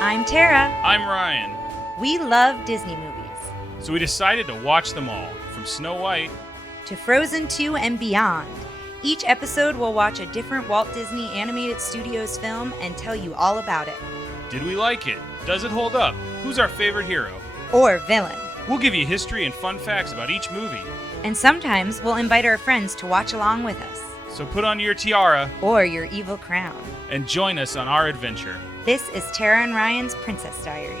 I'm Tara. I'm Ryan. We love Disney movies. So we decided to watch them all, from Snow White to Frozen 2 and beyond. Each episode will watch a different Walt Disney Animated Studios film and tell you all about it. Did we like it? Does it hold up? Who's our favorite hero? Or villain. We'll give you history and fun facts about each movie. And sometimes we'll invite our friends to watch along with us. So put on your tiara or your evil crown and join us on our adventure. This is Tara and Ryan's Princess Diaries.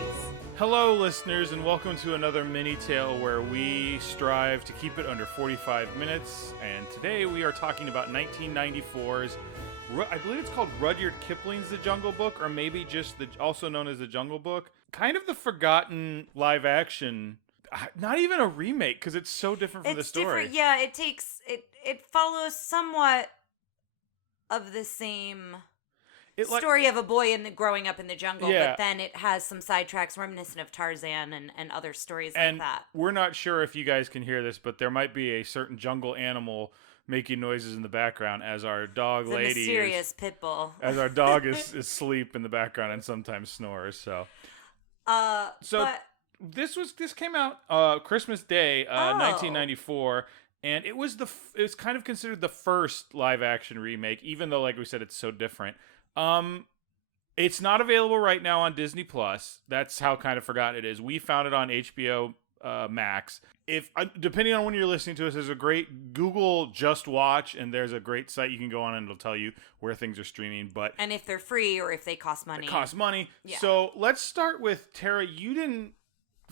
Hello, listeners, and welcome to another MiniTale where we strive to keep it under 45 minutes. And today we are talking about 1994's, I believe it's called Rudyard Kipling's The Jungle Book, or maybe just also known as The Jungle Book. Kind of the forgotten live action, not even a remake because it's so different from the story. Different. Yeah, it follows somewhat of the same story of a boy growing up in the jungle, but then it has some sidetracks reminiscent of Tarzan and other stories like that. We're not sure if you guys can hear this, but there might be a certain jungle animal making noises in the background as our dog lady, a mysterious pit bull, as our dog is asleep in the background and sometimes snores. This came out Christmas Day, 1994. And it was kind of considered the first live action remake, even though, like we said, it's so different. It's not available right now on Disney Plus. That's how kind of forgotten it is. We found it on HBO Max. If depending on when you're listening to us, there's a great Google Just Watch, and there's a great site you can go on, and it'll tell you where things are streaming. And if they're free or if they cost money. It costs money. Yeah. So let's start with Tara. You didn't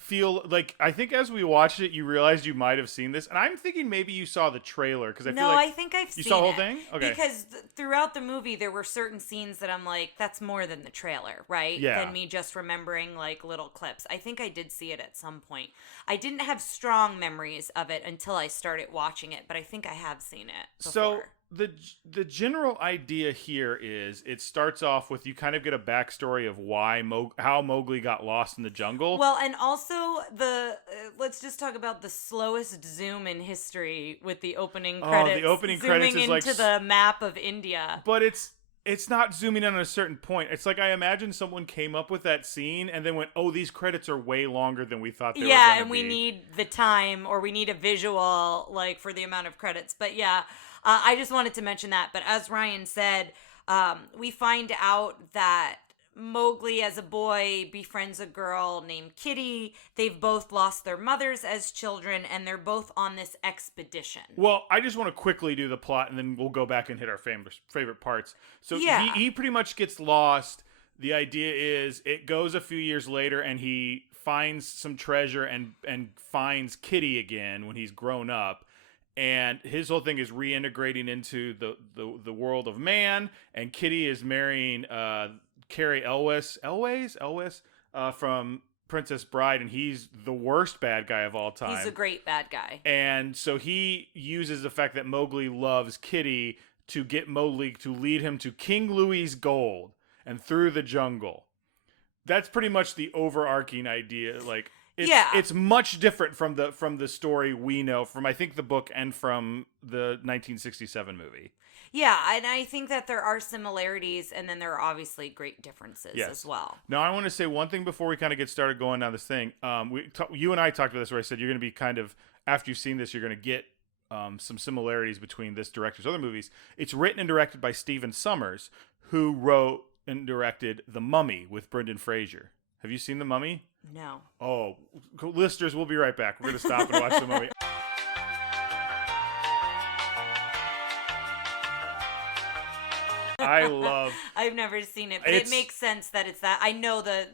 feel like, I think as we watched it, you realized you might have seen this, and I'm thinking maybe you saw the trailer because I think I've seen it. You saw the whole thing? Okay. Because throughout the movie, there were certain scenes that I'm like, that's more than the trailer, right? Yeah. Than me just remembering like little clips. I think I did see it at some point. I didn't have strong memories of it until I started watching it, but I think I have seen it before. So the general idea here is it starts off with you kind of get a backstory of how Mowgli got lost in the jungle. Well, and also let's just talk about the slowest zoom in history with the opening credits. The opening credits is into the map of India. But it's not zooming in on a certain point. It's like I imagine someone came up with that scene and then went, "Oh, these credits are way longer than we thought they were going to be." Yeah, and we need the time, or we need a visual like for the amount of credits. But yeah. I just wanted to mention that. But as Ryan said, we find out that Mowgli, as a boy, befriends a girl named Kitty. They've both lost their mothers as children, and they're both on this expedition. Well, I just want to quickly do the plot, and then we'll go back and hit our favorite parts. So he pretty much gets lost. The idea is it goes a few years later, and he finds some treasure and finds Kitty again when he's grown up. And his whole thing is reintegrating into the world of man. And Kitty is marrying Carrie Elwes from Princess Bride, and he's the worst bad guy of all time. He's a great bad guy. And so he uses the fact that Mowgli loves Kitty to get Mowgli to lead him to King Louis's gold and through the jungle. That's pretty much the overarching idea, like. It's much different from the story we know from, I think, the book and from the 1967 movie. Yeah, and I think that there are similarities, and then there are obviously great differences as well. Now, I want to say one thing before we kind of get started going down this thing. You and I talked about this where I said you're going to be kind of, after you've seen this, you're going to get some similarities between this director's other movies. It's written and directed by Stephen Sommers, who wrote and directed The Mummy with Brendan Fraser. Have you seen The Mummy? No. Oh, listeners, we'll be right back. We're going to stop and watch The Mummy. I've never seen it, but it makes sense that it's that. I know the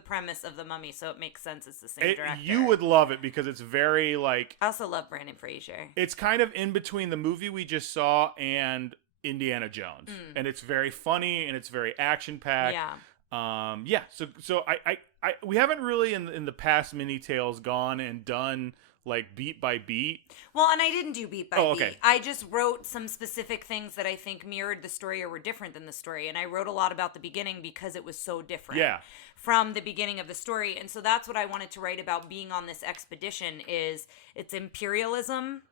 premise of The Mummy, so it makes sense it's the same director. You would love it because it's very like... I also love Brendan Fraser. It's kind of in between the movie we just saw and Indiana Jones. And it's very funny and it's very action-packed. Yeah. So we haven't really in the past MiniTales gone and done like beat by beat. Well, and I didn't do beat by beat. I just wrote some specific things that I think mirrored the story or were different than the story. And I wrote a lot about the beginning because it was so different from the beginning of the story. And so that's what I wanted to write about being on this expedition is it's imperialism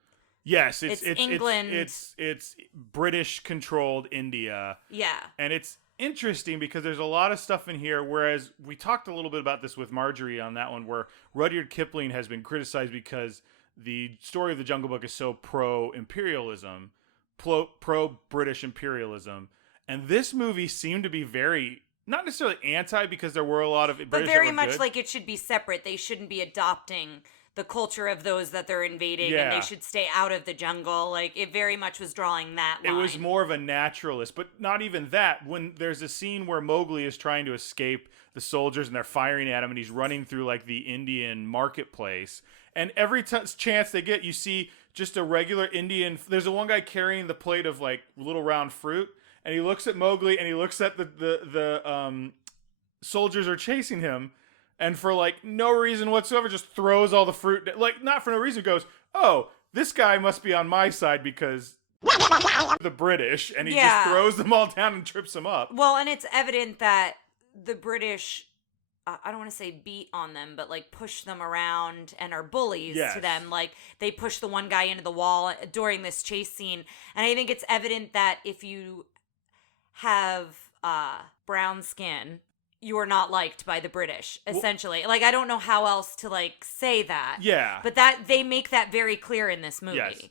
Yes, it's England. It's British controlled India. Yeah. And it's interesting because there's a lot of stuff in here, whereas we talked a little bit about this with Marjorie on that one, where Rudyard Kipling has been criticized because the story of the Jungle Book is so pro-imperialism, pro-British imperialism. And this movie seemed to be very, not necessarily anti, because there were a lot of British but very that were much good. Like it should be separate. They shouldn't be adopting the culture of those that they're invading, and they should stay out of the jungle. Like, it very much was drawing that line. It was more of a naturalist, but not even that. When there's a scene where Mowgli is trying to escape the soldiers and they're firing at him, and he's running through like the Indian marketplace, and every chance they get, you see just a regular Indian. There's a one guy carrying the plate of like little round fruit, and he looks at Mowgli and he looks at the soldiers are chasing him. And for like no reason whatsoever, just throws all the fruit. Like, not for no reason, goes, oh, this guy must be on my side because the British. And he just throws them all down and trips them up. Well, and it's evident that the British, I don't want to say beat on them, but like push them around and are bullies to them. Like, they push the one guy into the wall during this chase scene. And I think it's evident that if you have brown skin, you are not liked by the British, essentially. Like, I don't know how else to, like, say that. Yeah. But that they make that very clear in this movie. Yes.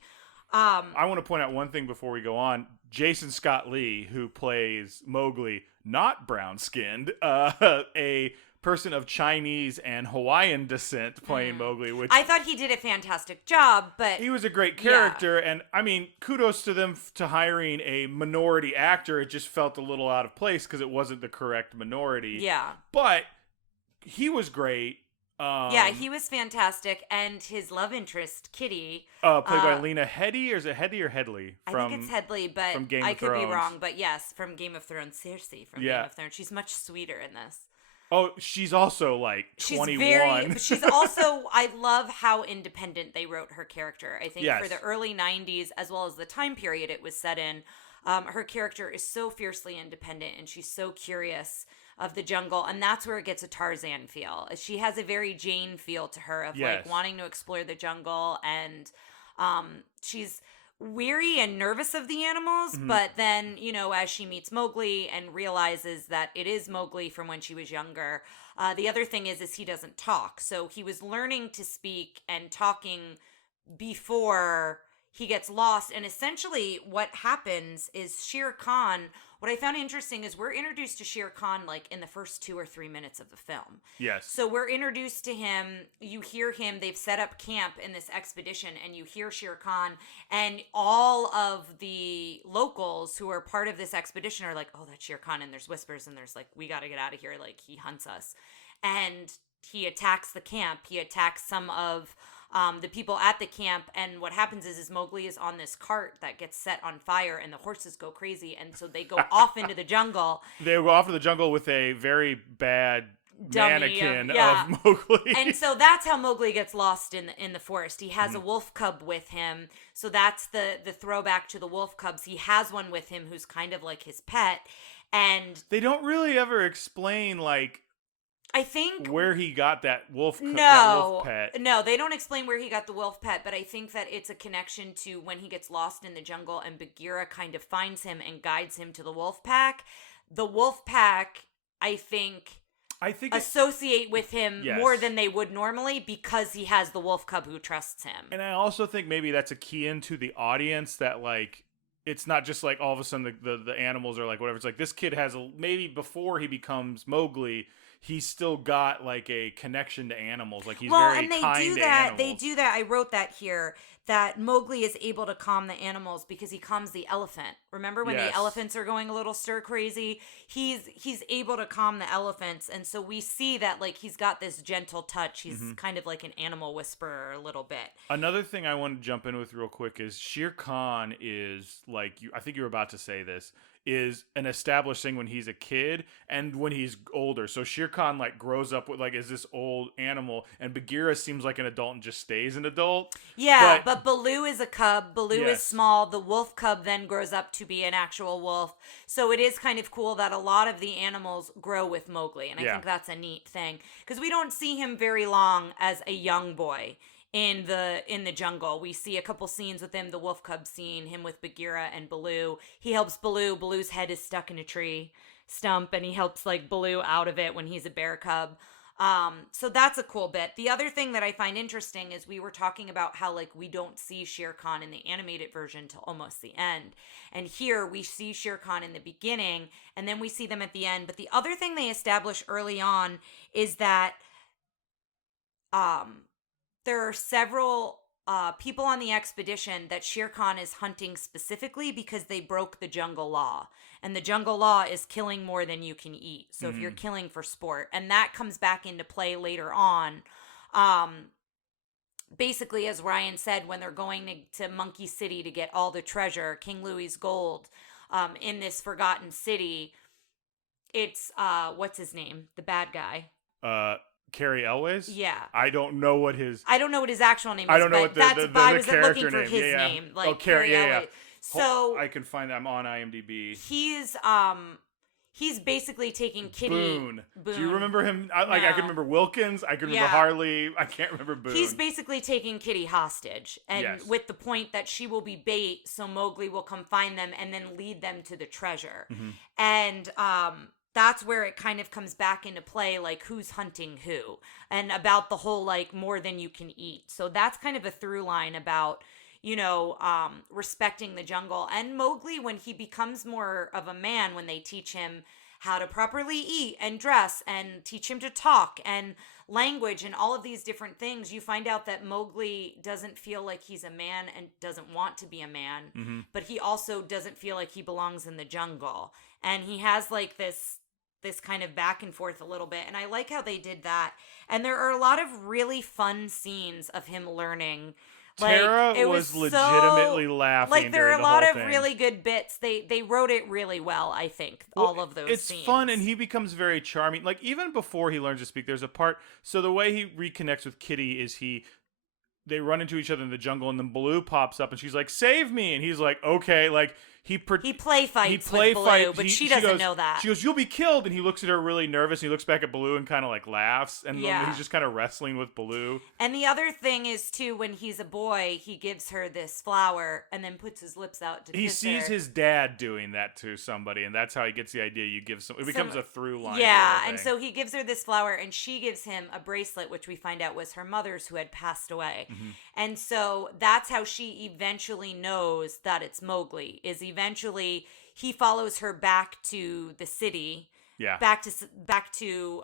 I want to point out one thing before we go on. Jason Scott Lee, who plays Mowgli, not brown-skinned, a person of Chinese and Hawaiian descent playing Mowgli, which I thought he did a fantastic job, but he was a great character, and I mean, kudos to them to hiring a minority actor. It just felt a little out of place because it wasn't the correct minority. Yeah. But he was great. Yeah, he was fantastic, and his love interest, Kitty, played by Lena Headey, or is it Headey or Headley? I think it's Headley, but I could be wrong. But yes, from Game of Thrones, Cersei from Game of Thrones. She's much sweeter in this. Oh, she's also like 21. She's also, I love how independent they wrote her character. I think for the early 90s, as well as the time period it was set in, her character is so fiercely independent, and she's so curious of the jungle, and that's where it gets a Tarzan feel. She has a very Jane feel to her of like wanting to explore the jungle, and she's weary and nervous of the animals, but then, you know, as she meets Mowgli and realizes that it is Mowgli from when she was younger, the other thing is he doesn't talk. So he was learning to speak and talking before he gets lost. And essentially what happens is Shere Khan, what I found interesting is we're introduced to Shere Khan like in the first 2 or 3 minutes of the film. Yes. So we're introduced to him, you hear him, they've set up camp in this expedition, and you hear Shere Khan, and all of the locals who are part of this expedition are like, oh, that's Shere Khan, and there's whispers, and there's like, we gotta get out of here, like, he hunts us. And he attacks the camp, he attacks some of the people at the camp, and what happens is Mowgli is on this cart that gets set on fire, and the horses go crazy, and so they go off into the jungle. They go off to the jungle with a very bad mannequin of Mowgli. And so that's how Mowgli gets lost in the forest. He has a wolf cub with him, so that's the throwback to the wolf cubs. He has one with him who's kind of like his pet, and they don't really ever explain like I think where he got that wolf pet. No, they don't explain where he got the wolf pet, but I think that it's a connection to when he gets lost in the jungle and Bagheera kind of finds him and guides him to the wolf pack. The wolf pack, I think associate with him more than they would normally because he has the wolf cub who trusts him. And I also think maybe that's a key into the audience that like it's not just like all of a sudden the animals are like whatever. It's like this kid has maybe before he becomes Mowgli, he's still got like a connection to animals. Like he's very kind to animals. They do that. I wrote that here, that Mowgli is able to calm the animals because he calms the elephant. Remember when the elephants are going a little stir crazy? He's able to calm the elephants. And so we see that like he's got this gentle touch. He's kind of like an animal whisperer a little bit. Another thing I want to jump in with real quick is Shere Khan is like, I think you were about to say this, is an established thing when he's a kid and when he's older. So Shere Khan like grows up with like is this old animal, and Bagheera seems like an adult and just stays an adult. Yeah, but Baloo is a cub. Baloo is small. The wolf cub then grows up to be an actual wolf. So it is kind of cool that a lot of the animals grow with Mowgli, and I think that's a neat thing because we don't see him very long as a young boy in the jungle. We see a couple scenes with him, the wolf cub scene, him with Bagheera and Baloo. He helps Baloo. Baloo's head is stuck in a tree stump, and he helps like Baloo out of it when he's a bear cub. So that's a cool bit. The other thing that I find interesting is we were talking about how like we don't see Shere Khan in the animated version till almost the end. And here we see Shere Khan in the beginning and then we see them at the end. But the other thing they establish early on is that there are several people on the expedition that Shere Khan is hunting specifically because they broke the jungle law. And the jungle law is killing more than you can eat. So if you're killing for sport, and that comes back into play later on. Basically, as Ryan said, when they're going to Monkey City to get all the treasure, King Louis's gold, in this forgotten city, it's, what's his name? The bad guy. Carrie Elwes? Yeah. I don't know what his actual name is. I don't know what the I was character looking for name. his name. Like Carrie Elwes. So I can find that. I'm on IMDb. He's basically taking Kitty. Boone. Do you remember him? I can remember Wilkins. I can remember Harley. I can't remember Boone. He's basically taking Kitty hostage, and with the point that she will be bait, so Mowgli will come find them and then lead them to the treasure. And that's where it kind of comes back into play, like who's hunting who, and about the whole like more than you can eat. So that's kind of a through line about, you know, respecting the jungle. And Mowgli, when he becomes more of a man, when they teach him how to properly eat and dress and teach him to talk and language and all of these different things, you find out that Mowgli doesn't feel like he's a man and doesn't want to be a man, but he also doesn't feel like he belongs in the jungle. And he has like this kind of back and forth a little bit. And I like how they did that. And there are a lot of really fun scenes of him learning. Tara was legitimately laughing. Like there are a lot of really good bits. They wrote it really well, I think. All of those scenes. It's fun, and he becomes very charming. Like even before he learns to speak, there's a part. So the way he reconnects with Kitty is they run into each other in the jungle, and then Baloo pops up, and she's like, "Save me!" And he's like, "Okay." Like he play fights with Baloo, but she doesn't know that. She goes, "You'll be killed," and he looks at her really nervous. And he looks back at Baloo and kind of like laughs, and then he's just kind of wrestling with Baloo. And the other thing is too, when he's a boy, he gives her this flower and then puts his lips out to kiss her. He sees his dad doing that to somebody, and that's how he gets the idea. You give it becomes a through line. Yeah, and so he gives her this flower, and she gives him a bracelet, which we find out was her mother's, who had passed away. And so that's how she eventually knows that it's Mowgli. Is eventually he follows her back to the city, back to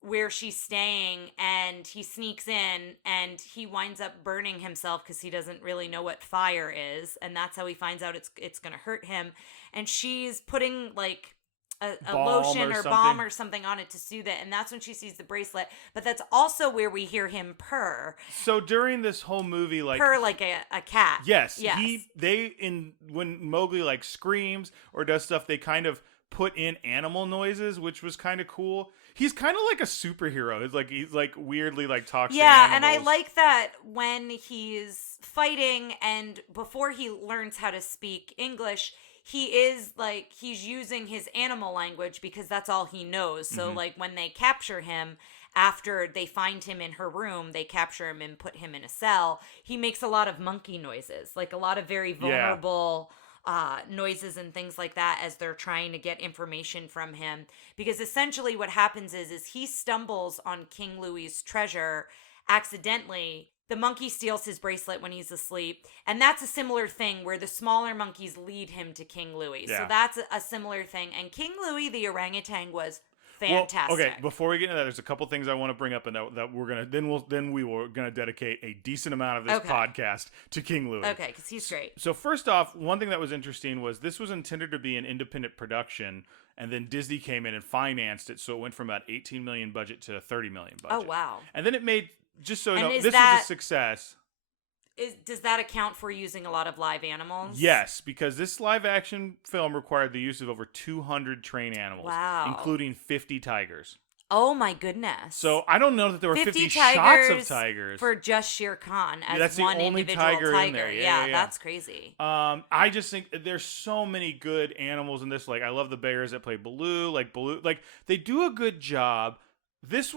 where she's staying, and he sneaks in, and he winds up burning himself because he doesn't really know what fire is, and that's how he finds out it's gonna hurt him. And she's putting like a lotion or balm or something on it to soothe it, and that's when she sees the bracelet. But that's also where we hear him purr. So during this whole movie, like purr like a cat. Yes. When Mowgli like screams or does stuff, they kind of put in animal noises, which was kind of cool. He's kind of like a superhero. He's like weirdly like talks to animals. And I like that when he's fighting and before he learns how to speak English, he's using his animal language because that's all he knows. So like when they capture him, after they find him in her room, they capture him and put him in a cell, he makes a lot of monkey noises, like a lot of very vulnerable noises and things like that as they're trying to get information from him. Because essentially what happens is he stumbles on King Louis's treasure accidentally. The monkey steals his bracelet when he's asleep. And that's a similar thing where the smaller monkeys lead him to King Louis. Yeah. So that's a similar thing. And King Louis, the orangutan, was fantastic. Well, okay, before we get into that, there's a couple things I want to bring up, and that we're gonna we were gonna dedicate a decent amount of this podcast to King Louis. Okay, because he's great. So first off, one thing that was interesting was this was intended to be an independent production, and then Disney came in and financed it, so it went from about $18 million budget to $30 million budget. Oh wow! And then it made, just so you know, this was a success. Does that account for using a lot of live animals? Yes, because this live action film required the use of over 200 trained animals, including 50 tigers. Oh my goodness. So I don't know that there were 50 shots of tigers. For just Shere Khan as that's one the only individual tiger in there. Yeah, that's crazy. I just think there's so many good animals in this. Like I love the bears that play Baloo. Like they do a good job. This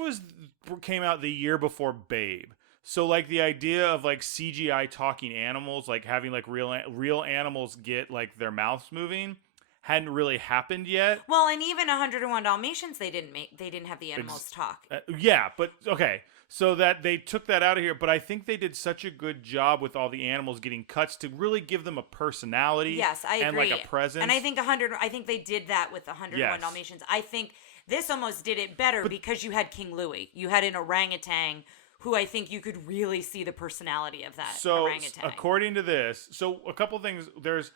came out the year before Babe. So like the idea of like CGI talking animals, like having like real animals get like their mouths moving, hadn't really happened yet. Well, and even 101 Dalmatians, they didn't have the animals talk. Yeah, but okay. So that they took that out of here, but I think they did such a good job with all the animals getting cuts to really give them a personality. Yes, I agree. And like a presence. And I think they did that with 101 Dalmatians. I think this almost did it better because you had King Louis. You had an orangutan who I think you could really see the personality of that orangutan. So according to this, a couple things. There's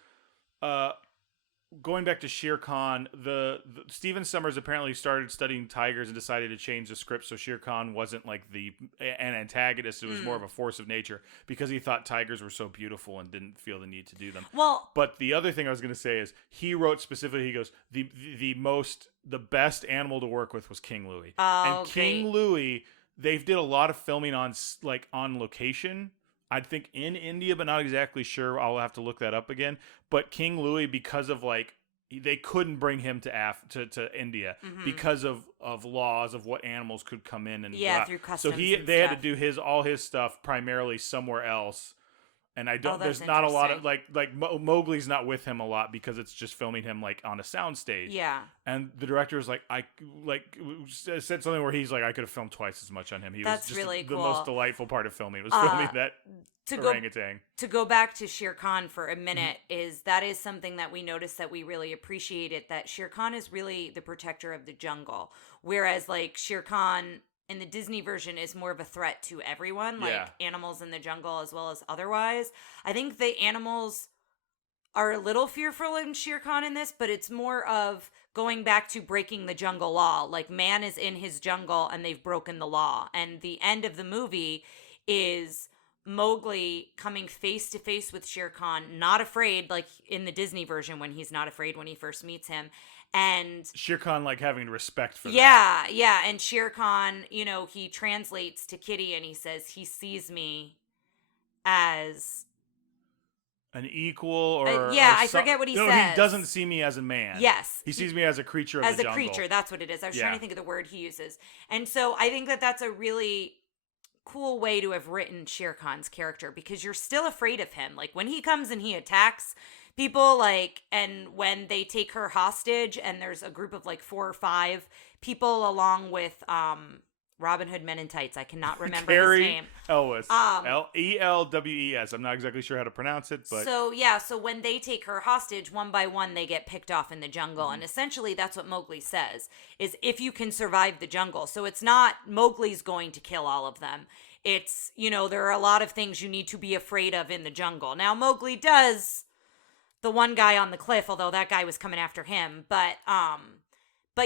going back to Shere Khan, the Stephen Sommers apparently started studying tigers and decided to change the script so Shere Khan wasn't like an antagonist. It was more of a force of nature because he thought tigers were so beautiful and didn't feel the need to do them. Well, but the other thing I was going to say is he wrote specifically. He goes the best animal to work with was King Louis, and King Louis. They did a lot of filming on location. I think in India, but not exactly sure. I'll have to look that up again. But King Louis, because of they couldn't bring him to India because of laws of what animals could come in and through customs. So they had to do all his stuff primarily somewhere else. And I don't. There's not a lot of Mowgli's not with him a lot because it's just filming him like on a soundstage. Yeah. And the director was said something where he's like, I could have filmed twice as much on him. That's just really the cool. most delightful part of filming was filming that orangutan. To go back to Shere Khan for a minute, is something that we noticed that we really appreciated, that Shere Khan is really the protector of the jungle, whereas like Shere Khan in the Disney version is more of a threat to everyone, like animals in the jungle as well as otherwise. I think the animals are a little fearful in Shere Khan in this, but it's more of going back to breaking the jungle law. Like man is in his jungle and they've broken the law. And the end of the movie is Mowgli coming face to face with Shere Khan, not afraid, like in the Disney version when he's not afraid when he first meets him. And Shere Khan having respect for that. Yeah. And Shere Khan, he translates to Kitty and he says he sees me as an equal or I forget what he says. He doesn't see me as a man. Yes. He sees me as a creature of the jungle. As a creature, that's what it is. I was trying to think of the word he uses. And so I think that that's a really cool way to have written Shere Khan's character because you're still afraid of him. Like when he comes and he attacks people, and when they take her hostage and there's a group of 4 or 5 people along with Robin Hood Men in Tights. I cannot remember his name. Elwes. Elwes. I'm not exactly sure how to pronounce it, but so when they take her hostage, one by one they get picked off in the jungle, and essentially that's what Mowgli says, is if you can survive the jungle. So it's not Mowgli's going to kill all of them. It's, there are a lot of things you need to be afraid of in the jungle. Now Mowgli does the one guy on the cliff, although that guy was coming after him, but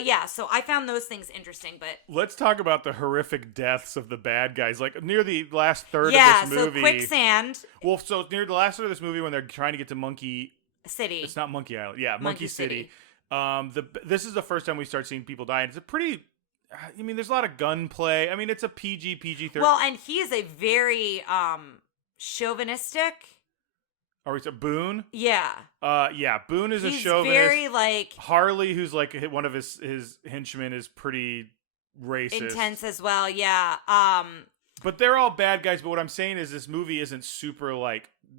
yeah, so I found those things interesting. But let's talk about the horrific deaths of the bad guys. Like near the last third of this movie. Yeah, so quicksand. Well, so near the last third of this movie when they're trying to get to Monkey City. It's not Monkey Island. Yeah, Monkey City. This is the first time we start seeing people die, and it's a pretty. There's a lot of gunplay. It's a PG-13. Well, and he is a very chauvinistic. Are we Boone? Yeah. Boone is He's a chauvinist. Very Harley, who's one of his henchmen, is pretty racist. Intense as well, yeah. But they're all bad guys, but what I'm saying is this movie isn't super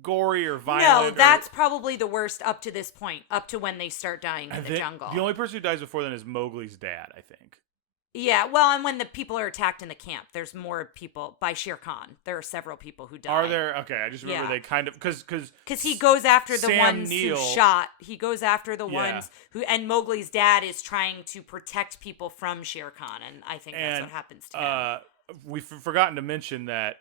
gory or violent. No, that's probably the worst up to this point, up to when they start dying in the jungle. The only person who dies before then is Mowgli's dad, I think. Yeah, well, and when the people are attacked in the camp, there's more people by Shere Khan. There are several people who die. Are there? Okay, I just remember they kind of because he goes after the ones Neill, who shot. He goes after the ones who, and Mowgli's dad is trying to protect people from Shere Khan, and I think that's what happens to him. We've forgotten to mention that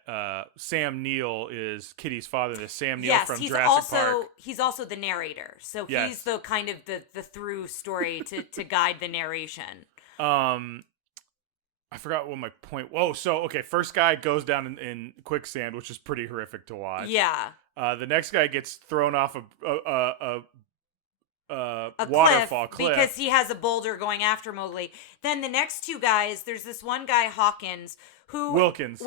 Sam Neill is Kitty's father. This Sam Neill from Jurassic Park. He's also the narrator, so he's the kind of the through story to guide the narration. I forgot what my point. Whoa, first guy goes down in quicksand, which is pretty horrific to watch. Yeah. The next guy gets thrown off a waterfall cliff because he has a boulder going after Mowgli. Then the next 2 guys, there's this one guy Wilkins,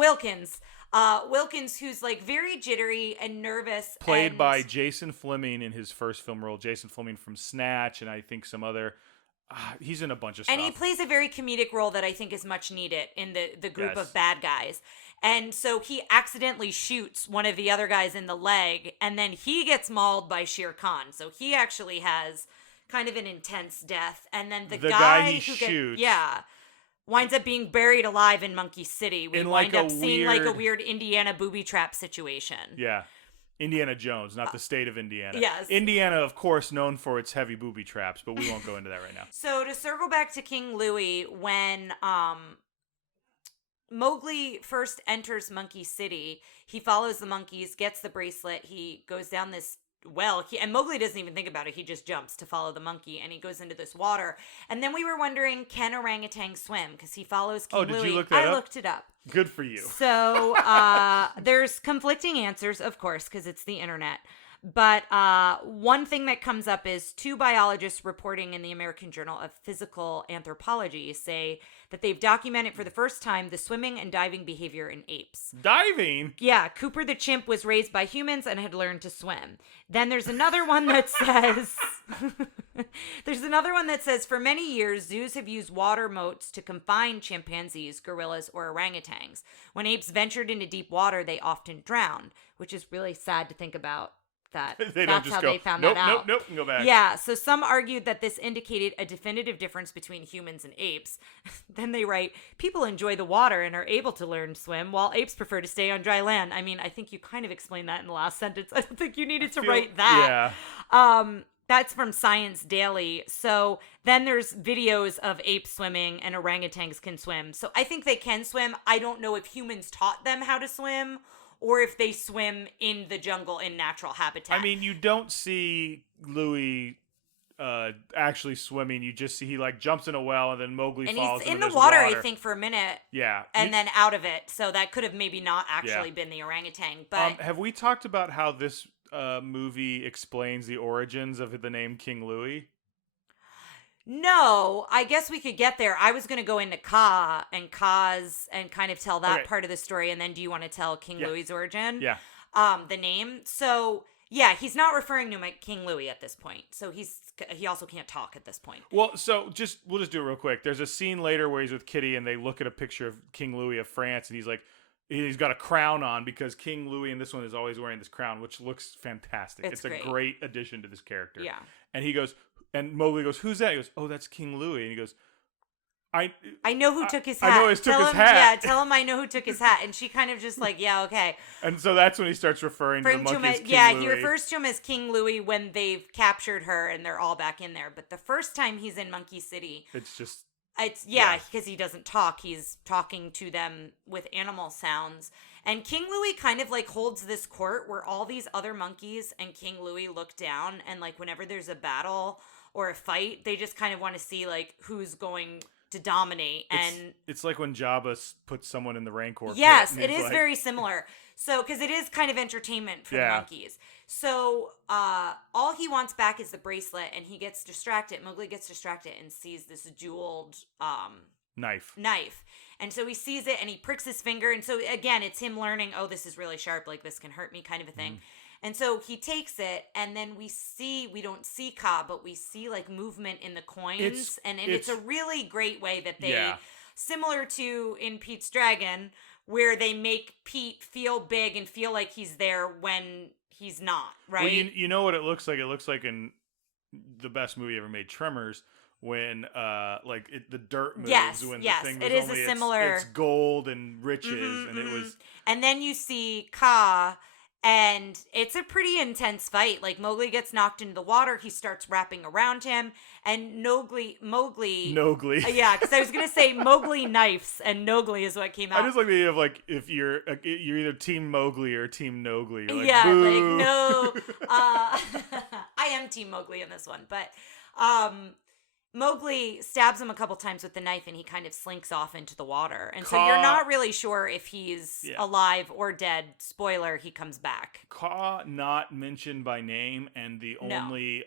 who's very jittery and nervous. Played by Jason Flemyng in his first film role. Jason Flemyng from Snatch and I think some other He's in a bunch of stuff. And he plays a very comedic role that I think is much needed in the group of bad guys. And so he accidentally shoots one of the other guys in the leg, and then he gets mauled by Shere Khan. So he actually has kind of an intense death. And then the guy he shoots winds up being buried alive in Monkey City. We wind up seeing like a weird Indiana booby trap situation. Yeah. Indiana Jones, not the state of Indiana. Yes. Indiana, of course, known for its heavy booby traps, but we won't go into that right now. So to circle back to King Louis, when Mowgli first enters Monkey City, he follows the monkeys, gets the bracelet, he goes down this well, and Mowgli doesn't even think about it. He just jumps to follow the monkey, and he goes into this water. And then we were wondering, can orangutans swim? Because he follows King Louis. Did you look that up? I looked it up. Good for you. So there's conflicting answers, of course, because it's the internet. But one thing that comes up is 2 biologists reporting in the American Journal of Physical Anthropology say that they've documented for the first time the swimming and diving behavior in apes. Diving? Yeah, Cooper the chimp was raised by humans and had learned to swim. Then there's another one that says... for many years, zoos have used water moats to confine chimpanzees, gorillas, or orangutans. When apes ventured into deep water, they often drowned, which is really sad to think about. That's how they found that out. Nope, go back. Yeah, so some argued that this indicated a definitive difference between humans and apes. Then they write, people enjoy the water and are able to learn to swim, while apes prefer to stay on dry land. I mean, I think you kind of explained that in the last sentence. I don't think you needed to write that. Yeah. That's from Science Daily. So then there's videos of apes swimming and orangutans can swim. So I think they can swim. I don't know if humans taught them how to swim or if they swim in the jungle in natural habitat. I mean, you don't see Louis actually swimming. You just see he like jumps in a well and then Mowgli falls. And he's in the water, I think, for a minute. Yeah. And then out of it. So that could have maybe not actually been the orangutan. But have we talked about how this movie explains the origins of the name King Louis? No, I guess we could get there. I was going to go into Ka and Ka's and kind of tell that part of the story. And then do you want to tell King Louis's origin? Yeah. The name. So, yeah, he's not referring to King Louis at this point. So he also can't talk at this point. Well, so we'll just do it real quick. There's a scene later where he's with Kitty and they look at a picture of King Louis of France and he's got a crown on because King Louis in this one is always wearing this crown, which looks fantastic. It's a great addition to this character. Yeah. And he goes... And Mowgli goes, who's that? He goes, oh, that's King Louis. And he goes, I know who took his hat. I know who took his hat. Yeah, tell him I know who took his hat. And she kind of just like, yeah, okay. And so that's when he starts referring to the monkey as King Louis. He refers to him as King Louis when they've captured her and they're all back in there. But the first time he's in Monkey City... because he doesn't talk. He's talking to them with animal sounds. And King Louis kind of like holds this court where all these other monkeys and King Louis look down. And like whenever there's a battle... or a fight, they just kind of want to see like who's going to dominate. And it's like when Jabba puts someone in the Rancor pit. Yes, it is very similar. So, because it is kind of entertainment for the monkeys. So, all he wants back is the bracelet, and he gets distracted. Mowgli gets distracted and sees this jeweled knife. And so he sees it, and he pricks his finger. And so, again, it's him learning, oh, this is really sharp. Like, this can hurt me kind of a thing. And so he takes it, and then we don't see Ka, but we see like movement in the coins. It's a really great way that they, similar to in Pete's Dragon, where they make Pete feel big and feel like he's there when he's not, right? Well, you know what it looks like? It looks like in the best movie ever made, Tremors, when the dirt moves. When the thing was is a similar. It's gold and riches, and it was. And then you see Ka. And it's a pretty intense fight. Like, Mowgli gets knocked into the water. He starts wrapping around him. And Mowgli. Yeah, because I was going to say Mowgli knifes, and Nogli is what came out. I just like the idea of, like, if you're either Team Mowgli or Team Nogli. You're like, yeah, boo. like, no. I am Team Mowgli in this one. But Mowgli stabs him a couple times with the knife, and he kind of slinks off into the water. And so you're not really sure if he's alive or dead. Spoiler, he comes back. Ka not mentioned by name, and the only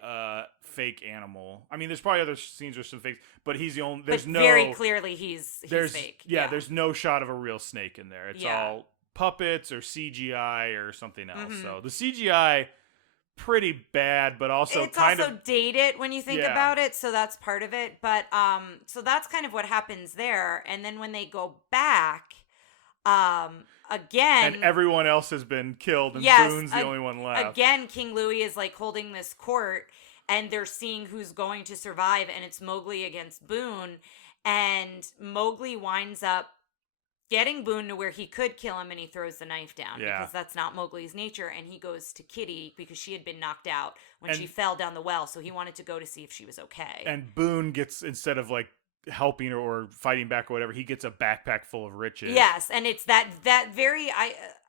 fake animal. I mean, there's probably other scenes with some fakes, but he's the only. Very clearly he's fake. Yeah, there's no shot of a real snake in there. It's all puppets or CGI or something else. So the CGI pretty bad, but also it's also dated when you think about it, so that's part of it. But so that's kind of what happens there. And then when they go back, again, and everyone else has been killed, and Boone's the only one left. Again, King Louis is like holding this court, and they're seeing who's going to survive, and it's Mowgli against Boone, and Mowgli winds up getting Boone to where he could kill him, and he throws the knife down because that's not Mowgli's nature, and he goes to Kitty because she had been knocked out when she fell down the well, so he wanted to go to see if she was okay. And Boone gets, instead of like helping or fighting back or whatever, he gets a backpack full of riches. Yes, and it's that very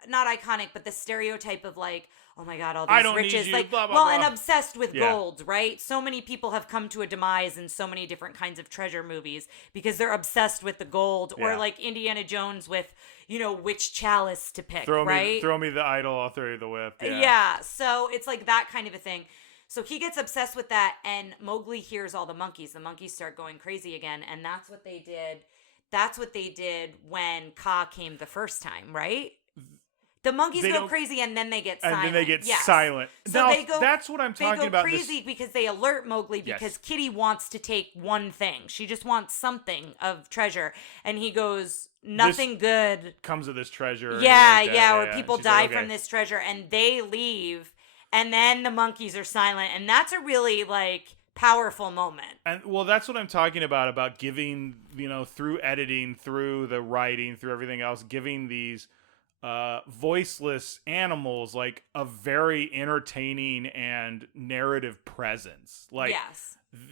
not iconic, but the stereotype of like, oh my god, all these riches, you, like, blah, blah, well, blah. and obsessed with gold, right? So many people have come to a demise in so many different kinds of treasure movies because they're obsessed with the gold, or like Indiana Jones with, which chalice to pick, right? Throw me the idol, I'll throw you the whip. Yeah, so it's like that kind of a thing. So he gets obsessed with that, and Mowgli hears all the monkeys. The monkeys start going crazy again, and that's what they did. That's what they did when Kaa came the first time, right? The monkeys go crazy, and then they get silent. And then they get silent. So now, that's what I'm talking about. They go crazy because they alert Mowgli because Kitty wants to take one thing. She just wants something of treasure. And he goes, nothing good comes of this treasure. Or people die from this treasure. And they leave. And then the monkeys are silent. And that's a really, powerful moment. And that's what I'm talking about giving, through editing, through the writing, through everything else, giving these voiceless animals like a very entertaining and narrative presence. Like,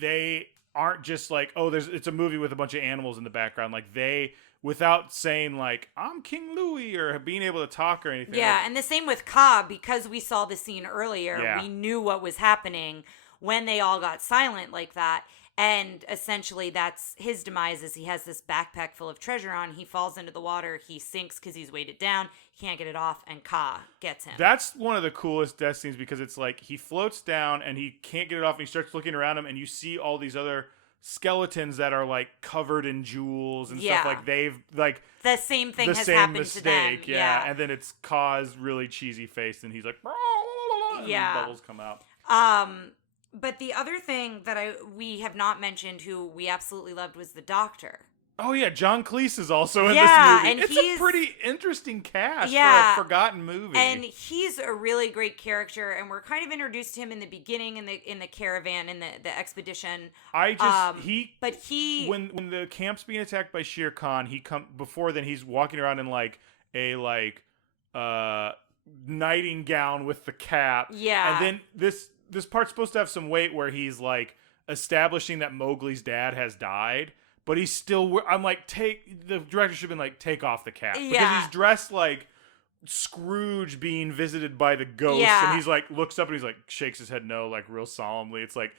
they aren't just like, it's a movie with a bunch of animals in the background. Like, they, without saying like, I'm King Louis, or being able to talk or anything. Yeah, and the same with Kaa, because we saw the scene earlier, we knew what was happening when they all got silent like that. And essentially that's his demise, is he has this backpack full of treasure on. He falls into the water. He sinks because he's weighted down. He can't get it off, and Kaa gets him. That's one of the coolest death scenes, because it's like he floats down and he can't get it off, and he starts looking around him, and you see all these other skeletons that are like covered in jewels and stuff. Like, they've like the same thing has happened to them. And then it's Kaa's really cheesy face, and he's like, and bubbles come out. But the other thing that we have not mentioned, who we absolutely loved, was the Doctor. Oh yeah, John Cleese is also in this movie. And it's a pretty interesting cast for a forgotten movie. And he's a really great character, and we're kind of introduced to him in the beginning in the caravan, in the expedition. When the camp's being attacked by Shere Khan, before then he's walking around in like a knighting gown with the cap. Yeah. And then this part's supposed to have some weight where he's like establishing that Mowgli's dad has died, but he's still. I'm like, the director should have been like, take off the cap, because he's dressed like Scrooge being visited by the ghost, and he's like looks up and he's like shakes his head no, like real solemnly. It's like,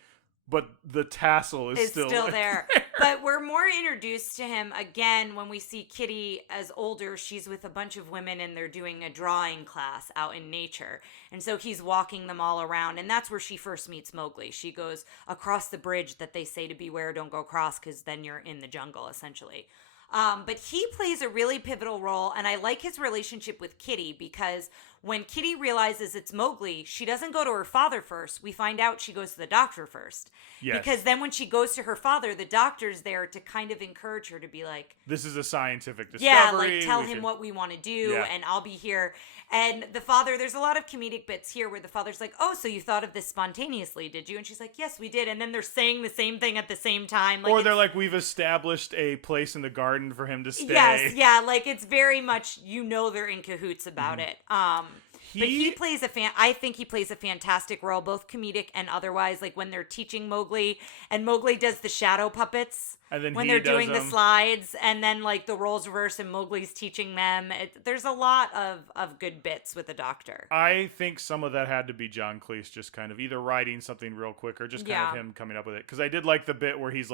but the tassel is still there. But we're more introduced to him again when we see Kitty as older. She's with a bunch of women, and they're doing a drawing class out in nature. And so he's walking them all around, and that's where she first meets Mowgli. She goes across the bridge that they say to beware, don't go across, because then you're in the jungle, essentially. But he plays a really pivotal role, and I like his relationship with Kitty, because when Kitty realizes it's Mowgli, she doesn't go to her father first. We find out she goes to the doctor first. Yes. Because then when she goes to her father, the doctor's there to kind of encourage her to be like, this is a scientific discovery. Yeah, like, tell him what we want to do, and I'll be here. And the father, there's a lot of comedic bits here where the father's like, oh, so you thought of this spontaneously, did you? And she's like, yes, we did. And then they're saying the same thing at the same time. Like, or they're like, we've established a place in the garden for him to stay. Yes, yeah, like, it's very much, they're in cahoots about it. But he plays I think he plays a fantastic role, both comedic and otherwise. Like, when they're teaching Mowgli, and Mowgli does the shadow puppets, and then when they're doing the slides, and then like the roles reverse and Mowgli's teaching them. There's a lot of good bits with the Doctor. I think some of that had to be John Cleese just kind of either writing something real quick or just kind of him coming up with it. Because I did like the bit where he's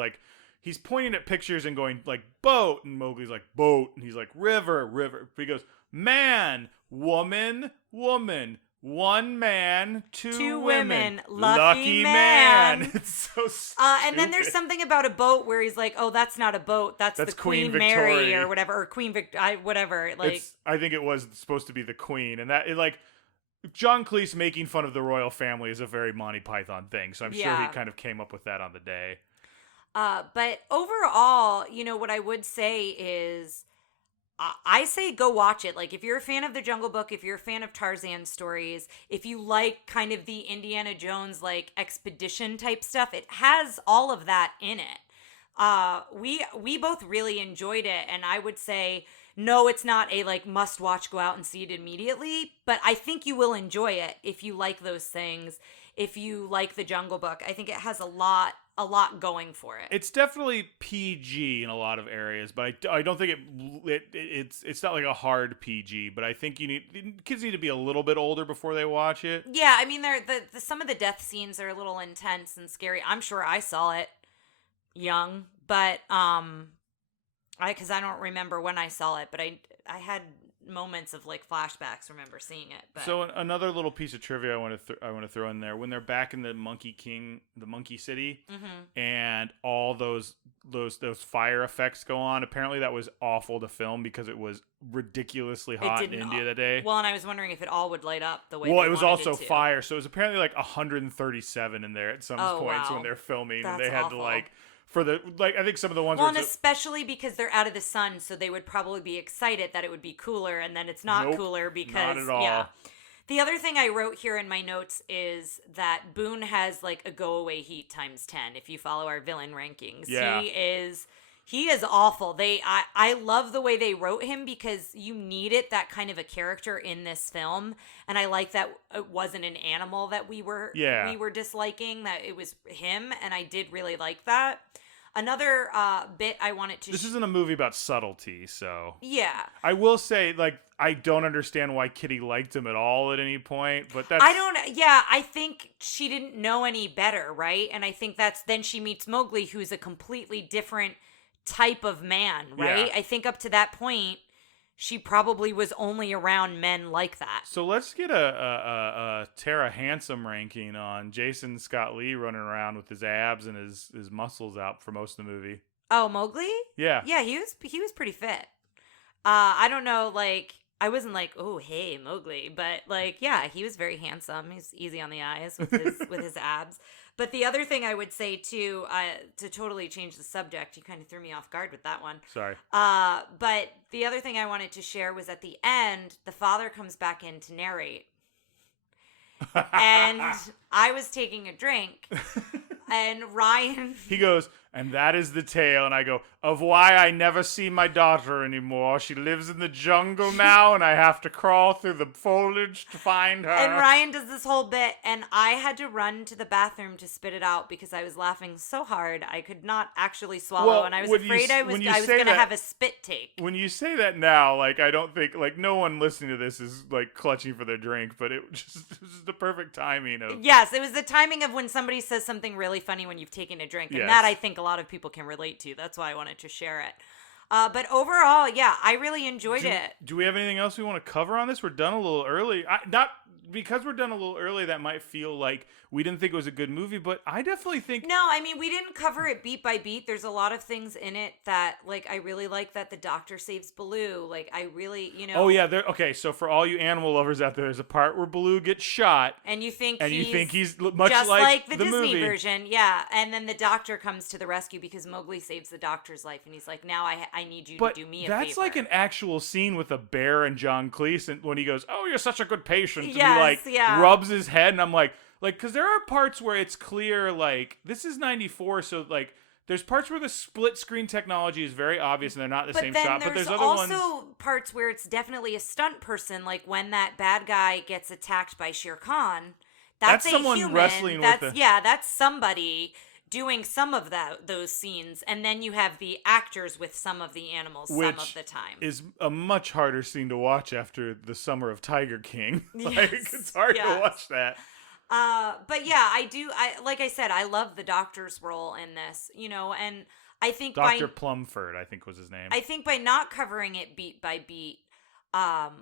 pointing at pictures and going like boat, and Mowgli's like boat, and he's like river. But he goes man, woman, woman. One man, two women. Lucky man. It's so stupid. And then there's something about a boat where he's like, oh, that's not a boat. That's the Queen Mary or whatever. Or Queen Victoria, whatever. Like, I think it was supposed to be the Queen. And that, John Cleese making fun of the royal family is a very Monty Python thing, so I'm sure he kind of came up with that on the day. But overall, what I would say is, I say go watch it. Like, if you're a fan of The Jungle Book, if you're a fan of Tarzan stories, if you like kind of the Indiana Jones, like, expedition type stuff, it has all of that in it. We both really enjoyed it, and I would say, no, it's not a, like, must watch, go out and see it immediately, but I think you will enjoy it if you like those things. If you like The Jungle Book, I think it has a lot going for it. It's definitely PG in a lot of areas, but I don't think it's not like a hard PG. But I think kids need to be a little bit older before they watch it. Yeah, I mean, some of the death scenes are a little intense and scary. I'm sure I saw it young, but because I don't remember when I saw it, but I had moments of like flashbacks remember seeing it. But. So another little piece of trivia I want to throw in there, when they're back in the Monkey City, and all those fire effects go on, apparently that was awful to film because it was ridiculously hot in India that day. Well, and I was wondering if it all would light up the way it was also fire, so it was apparently like 137 in there at some points when they're filming. That's and they had awful. to like for the I think some of the ones and especially because they're out of the sun, so they would probably be excited that it would be cooler, and then it's not cooler because not at all. Yeah. The other thing I wrote here in my notes is that Boone has like a go away heat times 10 if you follow our villain rankings. Yeah. He is awful. I love the way they wrote him because you needed that kind of a character in this film, and I like that it wasn't an animal that we were disliking, that it was him, and I did really like that. Another bit I wanted to... This isn't a movie about subtlety, so... Yeah. I will say, like, I don't understand why Kitty liked him at all at any point, but that's... I think she didn't know any better, right? And I think then she meets Mowgli, who's a completely different type of man, right? Yeah. I think up to that point, she probably was only around men like that. So let's get a Tara Handsome ranking on Jason Scott Lee running around with his abs and his muscles out for most of the movie. Oh, Mowgli? Yeah. Yeah, he was pretty fit. I don't know, like, I wasn't like, oh, hey, Mowgli, but like, yeah, he was very handsome. He's easy on the eyes with his abs. But the other thing I would say too, to totally change the subject, you kind of threw me off guard with that one. Sorry. But the other thing I wanted to share was at the end, the father comes back in to narrate. And I was taking a drink, and Ryan... He goes, and that is the tale. And I go, of why I never see my daughter anymore. She lives in the jungle now, and I have to crawl through the foliage to find her. And Ryan does this whole bit, and I had to run to the bathroom to spit it out because I was laughing so hard I could not actually swallow, and I was afraid I was going to have a spit take. When you say that now, like, I don't think, like, no one listening to this is, like, clutching for their drink, but it was just the perfect timing of... Yes, it was the timing of when somebody says something really funny when you've taken a drink, and that I think a lot of people can relate to. That's why I wanted to share it. But overall, yeah, I really enjoyed it. Do we have anything else we want to cover on this? We're done a little early. Not because we're done a little early, that might feel like we didn't think it was a good movie, but I definitely think... No, I mean, we didn't cover it beat by beat. There's a lot of things in it that, like, I really like that the doctor saves Baloo. Like, I really, Oh, yeah. Okay, so for all you animal lovers out there, there's a part where Baloo gets shot. And you think he's much just like the Disney movie version. Yeah, and then the doctor comes to the rescue because Mowgli saves the doctor's life, and he's like, now I need you to do me a favor. That's like an actual scene with a bear and John Cleese, and when he goes, oh, you're such a good patient. And yes, he, like, rubs his head, and I'm like, because there are parts where it's clear, like, this is 94, so, like, there's parts where the split screen technology is very obvious and they're not the same shot, but there's other ones. There's also parts where it's definitely a stunt person, like when that bad guy gets attacked by Shere Khan. That's someone human. Wrestling with that's somebody doing some of those scenes, and then you have the actors with some of the animals some of the time. Is a much harder scene to watch after the summer of Tiger King. Like, it's hard to watch that. But yeah, like I said, I love the doctor's role in this, and I think Dr. Plumford, I think was his name. I think by not covering it beat by beat,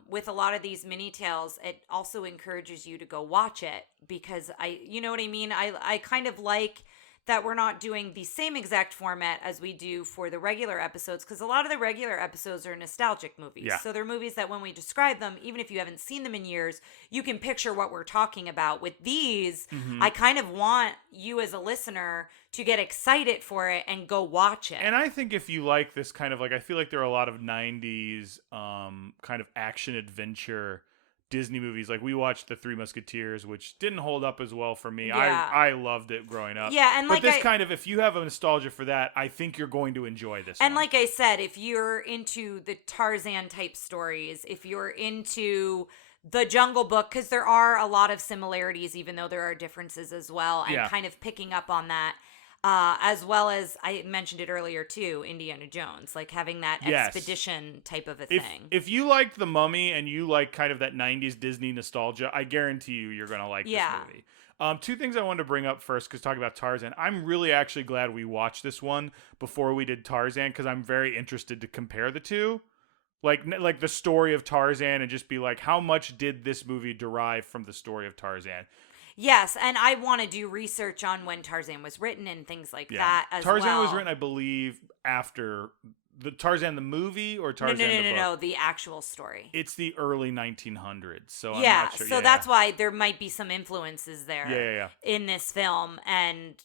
with a lot of these mini tales, it also encourages you to go watch it because you know what I mean? I kind of like that we're not doing the same exact format as we do for the regular episodes, because a lot of the regular episodes are nostalgic movies. Yeah. So they're movies that when we describe them, even if you haven't seen them in years, you can picture what we're talking about. With these, I kind of want you as a listener to get excited for it and go watch it. And I think if you like this kind of like, I feel like there are a lot of 90s kind of action adventure Disney movies. Like we watched The Three Musketeers, which didn't hold up as well for me. Yeah. I loved it growing up. Yeah, and but this kind of, if you have a nostalgia for that, I think you're going to enjoy this and one. like I said, if you're into the Tarzan type stories, if you're into the Jungle Book, because there are a lot of similarities, even though there are differences as well, and kind of picking up on that. As well as, I mentioned it earlier too, Indiana Jones, like having that expedition type of a thing. If you like The Mummy and you like kind of that 90s Disney nostalgia, I guarantee you're going to like this movie. Two things I wanted to bring up first, because talking about Tarzan, I'm really actually glad we watched this one before we did Tarzan, because I'm very interested to compare the two. Like the story of Tarzan, and just be like, how much did this movie derive from the story of Tarzan? Yes, and I want to do research on when Tarzan was written and things like that as well. Tarzan was written, I believe, after the Tarzan the movie, or Tarzan the book? No, the actual story. It's the early 1900s, so I'm yeah, not sure. So that's why there might be some influences there in this film, and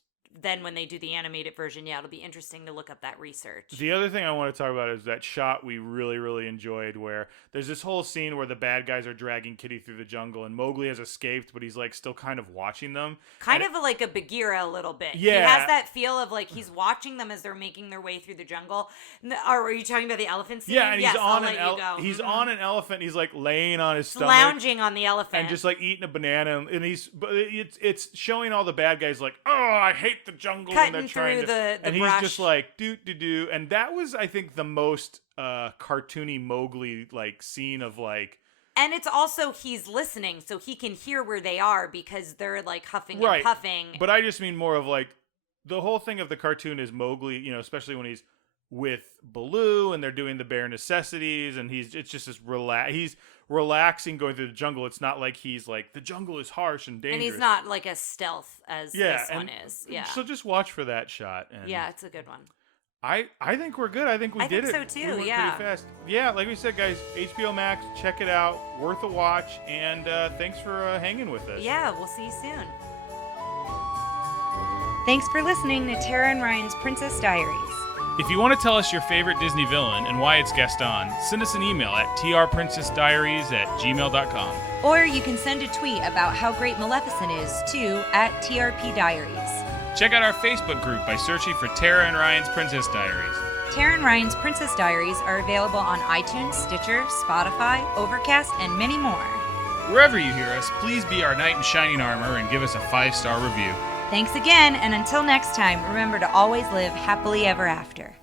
then when they do the animated version, it'll be interesting to look up that research. The other thing I want to talk about is that shot we really, really enjoyed, where there's this whole scene where the bad guys are dragging Kitty through the jungle, and Mowgli has escaped, but he's like still kind of watching them. Kind of like a Bagheera a little bit. Yeah. He has that feel of like he's watching them as they're making their way through the jungle. Or are you talking about the elephant scene? Yeah, and he's on he's on an elephant. He's like laying on his stomach, lounging on the elephant, and just like eating a banana. And it's showing all the bad guys like, oh, I hate the jungle. Cutting through the and brush. He's just like do, and that was, I think, the most cartoony Mowgli like scene of like. And it's also he's listening, so he can hear where they are because they're like huffing and puffing. But I just mean more of like the whole thing of the cartoon is Mowgli, especially when he's with Baloo and they're doing the bare necessities, and it's just this he's relaxing going through the jungle. It's not like he's like, the jungle is harsh and dangerous. And he's not like as stealth as this one is. Yeah. So just watch for that shot. And yeah, it's a good one. I think we're good. I think we did it. I think so too, we went pretty fast. Yeah, like we said, guys, HBO Max, check it out. Worth a watch. And thanks for hanging with us. Yeah, we'll see you soon. Thanks for listening to Tara and Ryan's Princess Diaries. If you want to tell us your favorite Disney villain and why it's guest on, send us an email at trprincessdiaries@gmail.com. Or you can send a tweet about how great Maleficent is to @TRPDiaries. Check out our Facebook group by searching for Tara and Ryan's Princess Diaries. Tara and Ryan's Princess Diaries are available on iTunes, Stitcher, Spotify, Overcast, and many more. Wherever you hear us, please be our knight in shining armor and give us a 5-star review. Thanks again, and until next time, remember to always live happily ever after.